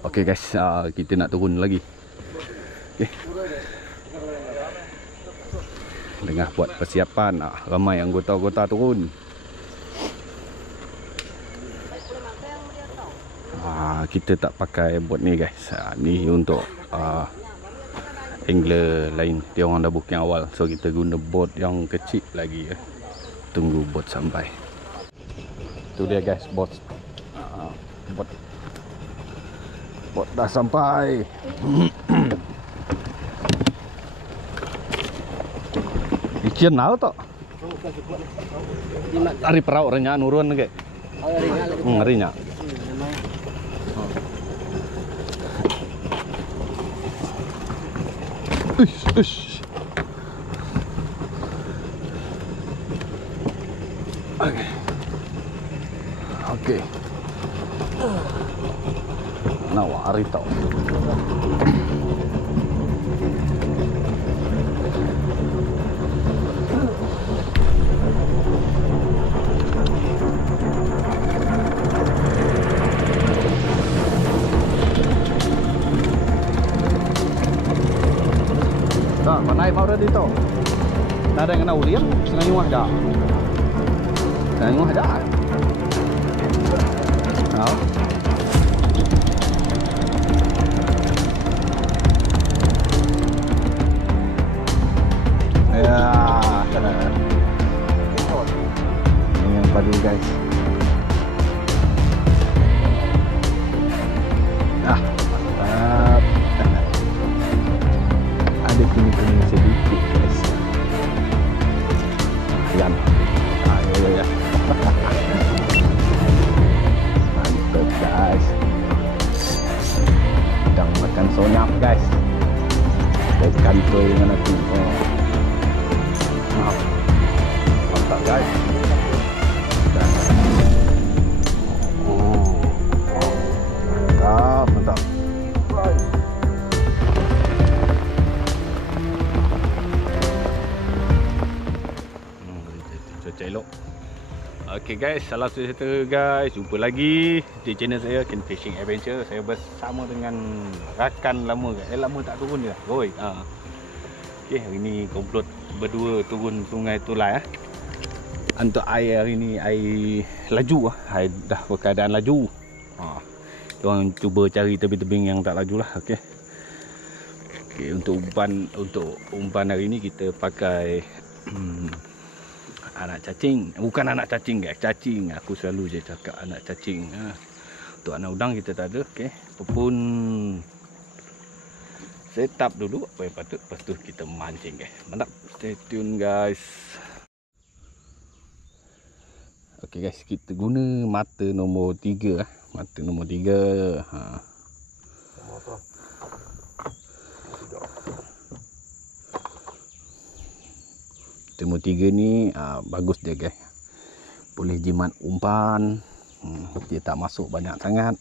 Okey guys, kita nak turun lagi. Okay. Tengah buat persiapan, ramai anggota-anggota turun. Kita tak pakai bot ni guys. Ni untuk angler lain. Dia orang dah booking awal. So kita guna bot yang kecil lagi ya. Tunggu bot sampai. Tu dia guys, bot. Bot dah sampai. Ikan nào tak? Dari perahu renyah nurun ke? Renyah. Ush. Okay. Nak wari tau. Panai mau dito. Nada nga na ulian, sinanyuah dah. Sinanyuah dah. Nào. Ya. Ini yang padu guys. Mantap. Ada kuning-kuning sedikit guys. Yan. Ya. Mantap guys. Sedang makan sonyap guys. Ikan toy dengan aku. Mantap guys. Mantap. Cuaca elok. Okay guys, salam sejahtera guys. Jumpa lagi di channel saya, Ken Fishing Adventure. Saya bersama dengan rakan lama guys. Lama tak turun dia. Oi. Okay, hari ni komplot berdua turun sungai Tulai. Untuk air hari ni air laju. Air dah berkeadaan laju. Diorang cuba cari tebing-tebing yang tak laju lah. Okay. Okay, untuk umpan hari ni kita pakai anak cacing. Bukan anak cacing guys, cacing. Aku selalu je cakap anak cacing. Untuk anak udang kita tak ada. Okay. Pun set up dulu apa yang patut, lepas tu kita mancing guys. Mantap. Stay tune guys. Okay guys, kita guna mata nombor 3. Mata nombor 3. Nombor 3 ni bagus dia guys. Boleh jimat umpan. Dia tak masuk banyak sangat.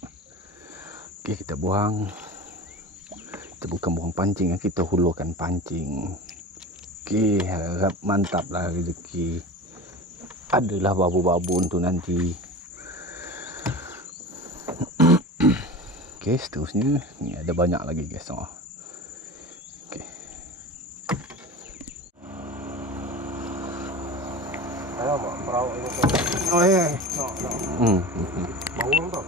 Okay, kita buang. Kita bukan buang pancing, kita hulurkan pancing. Okay, harap mantap lah rezeki. Adalah babu-babu untuk nanti. Okay, seterusnya ni ada banyak lagi guys. Okay. Oh ya. Bawang tu.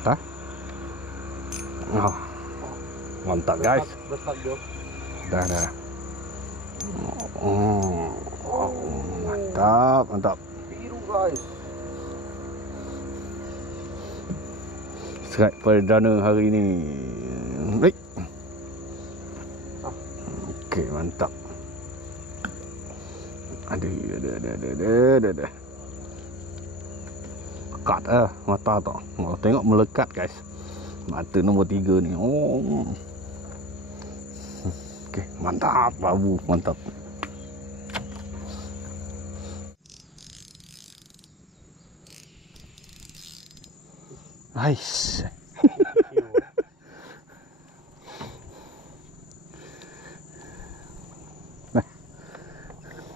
Tah? Mantap guys. Dah. Mantap. Biru guys. Strike perdana hari ni. Baik. Okey, mantap. Ada. Lekat mata tu. Tengok melekat guys. Mata nombor 3 ni. Okey, mantap babu, mantap. Nice.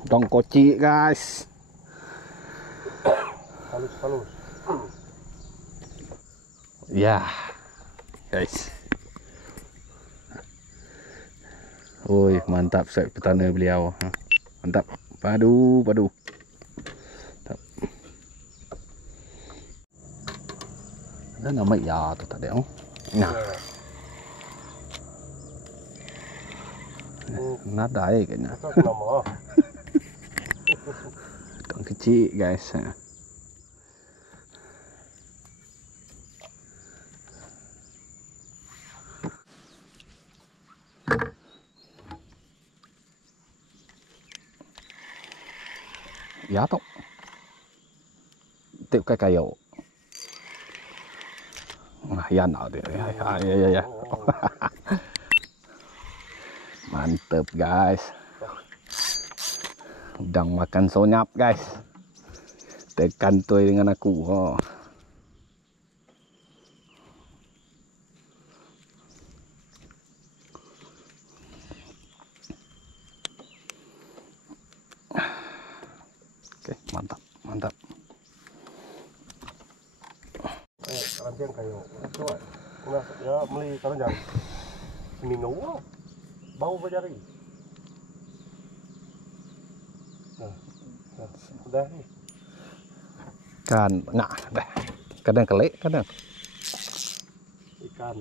Dong koci guys. Halus. Ya. guys. Oi, mantap set petana beliau. Mantap. Padu. Mantap. Ada nama ya tu tak ada. Nah. Nada kayaknya. Tong kecil guys. Ya tu. Tiap kayu. Ya nak dia. Ya. Mantap guys. Udang makan sonyap guys. Tekan toy dengan aku. Oke, mantap. Yang kayu. Coba. Ya beli sekarang jam seminggu lah. Bau berjari. Nah, udah nih. Kan, nah, dah. Kadang kelek, kadang. Ikan.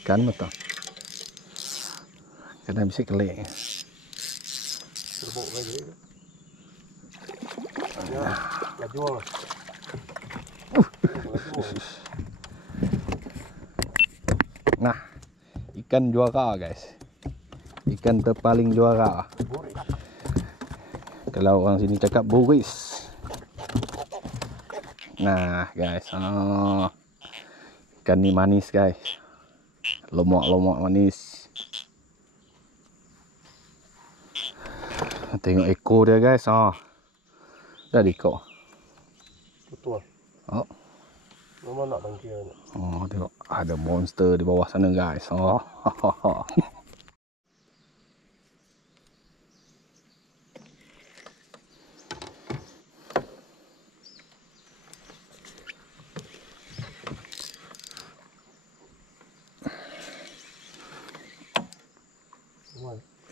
Ikan betul. Kadang bisa kelek. Serbuk lagi. Ya, jual. Nah, ikan juara guys. Ikan terpaling juara. Kalau orang sini cakap boris. Nah guys, ikan ni manis guys. Lomak manis. Tengok ekor dia guys. Dah ekor. Betul. Oh. Memang nak bangkit ni. Oh, tengok ada monster di bawah sana guys.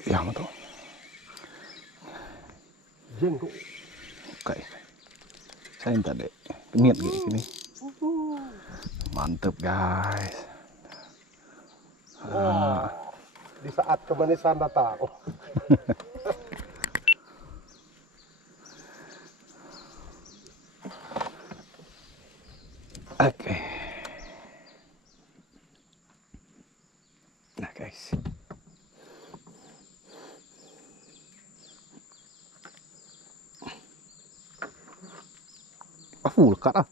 Ya betul. Jeng tu. Okay. Saya minta dek. Niat kayak gini. Mantap guys. Di saat kemanisan datang. Oke. Nah guys. Lekat lah.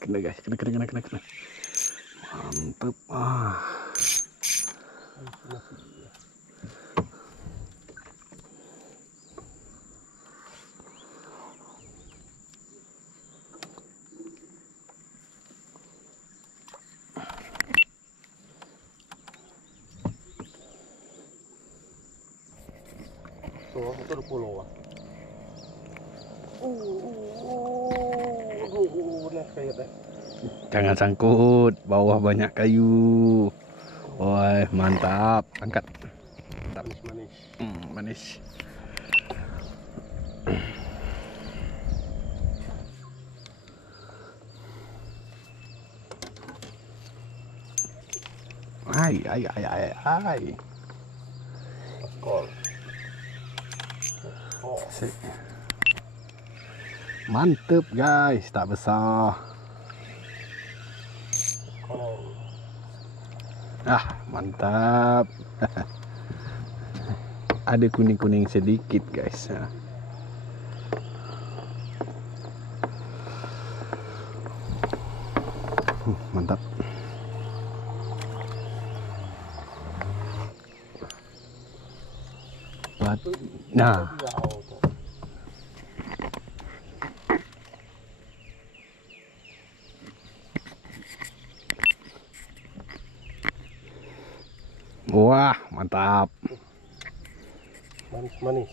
Kena guys, kena. Mantap. So, itu ada pulau ah. Nak kayak dah. Jangan sangkut, bawah banyak kayu. Woi, mantap. Angkat. Mantap. Manis. Manis. Ai. Kol. Mantap guys, tak besar. Mantap. Ada kuning-kuning sedikit guys. Mantap. Nah. Wah, mantap. Manis-manis.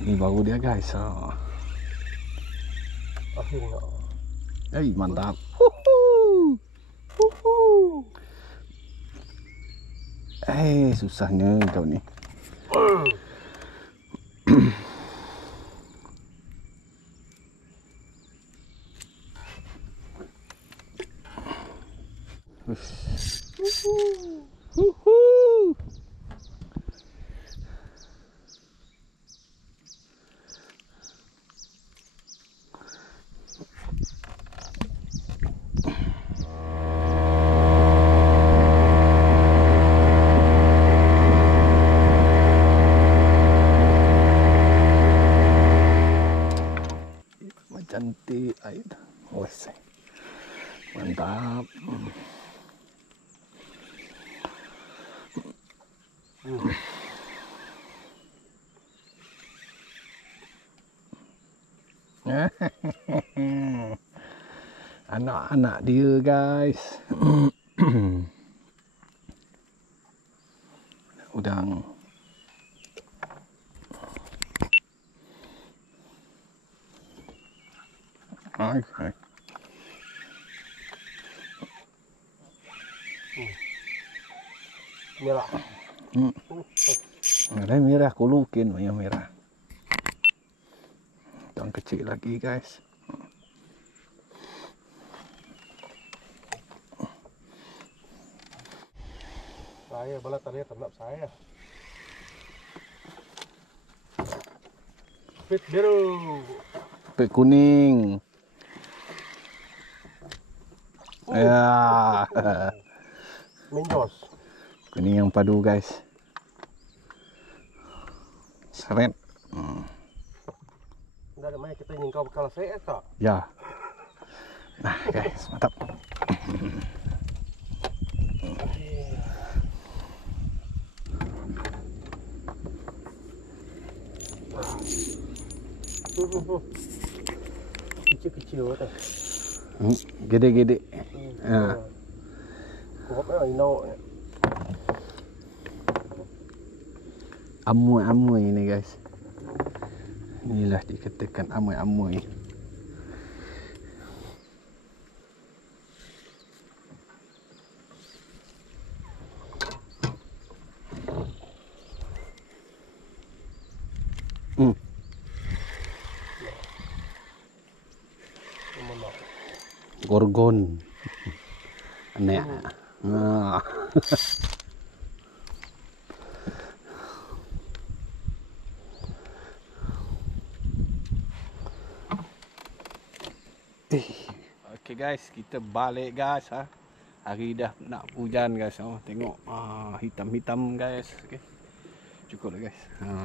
Ini baru dia guys. Akhirnya. Mantap. Susahnya kau ni. Cantik air. Mantap. Anak-anak dia guys. Udang. Okay. Merah. Merah aku lukin yang merah. Yang kecil lagi guys. Saya bala tadi ternak saya. Pit biru. Pit kuning. Ya. Menjos. Kuning yang padu guys. Seret. Dari mana kita ingin kau bekal saya tak? Ya. Nah guys, mantap. Kecil-kecil tu. Gede-gede. Kuat memang inau. Amoy-amoy ini guys. Inilah dikatakan amoy-amoy. Gorgon. Aneh. Okay guys, kita balik guys. Hari dah nak hujan guys. Tengok hitam-hitam guys. Okay. Cukup lah guys.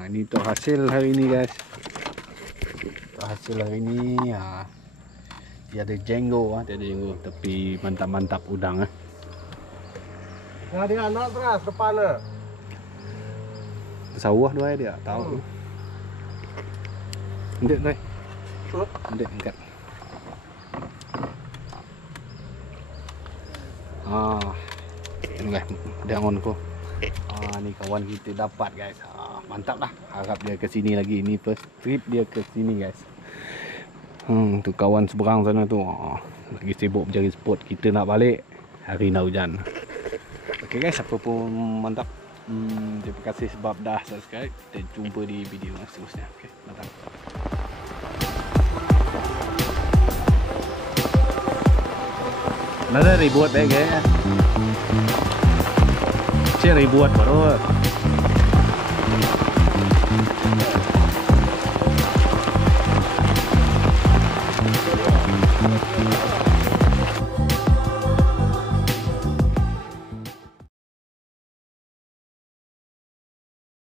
Ini untuk hasil hari ni guys. Untuk hasil hari ni dia ada jenggo, tapi mantap-mantap udang. Dia anak beras depan ah. Sawah dua dia, tahu. Ndek dai. Ndek angkat. Ini dia ngon ko. Ni kawan kita dapat guys. Mantap lah. Harap dia ke sini lagi. Ini first trip dia ke sini guys. Tu kawan seberang sana tu lagi sibuk mencari spot. Kita nak balik, hari nak hujan. Okay guys, apa pun mantap. Terima kasih sebab dah subscribe. Kita jumpa di video seterusnya. Okay, mantap. Nada ribut guys. Cik ribut baru.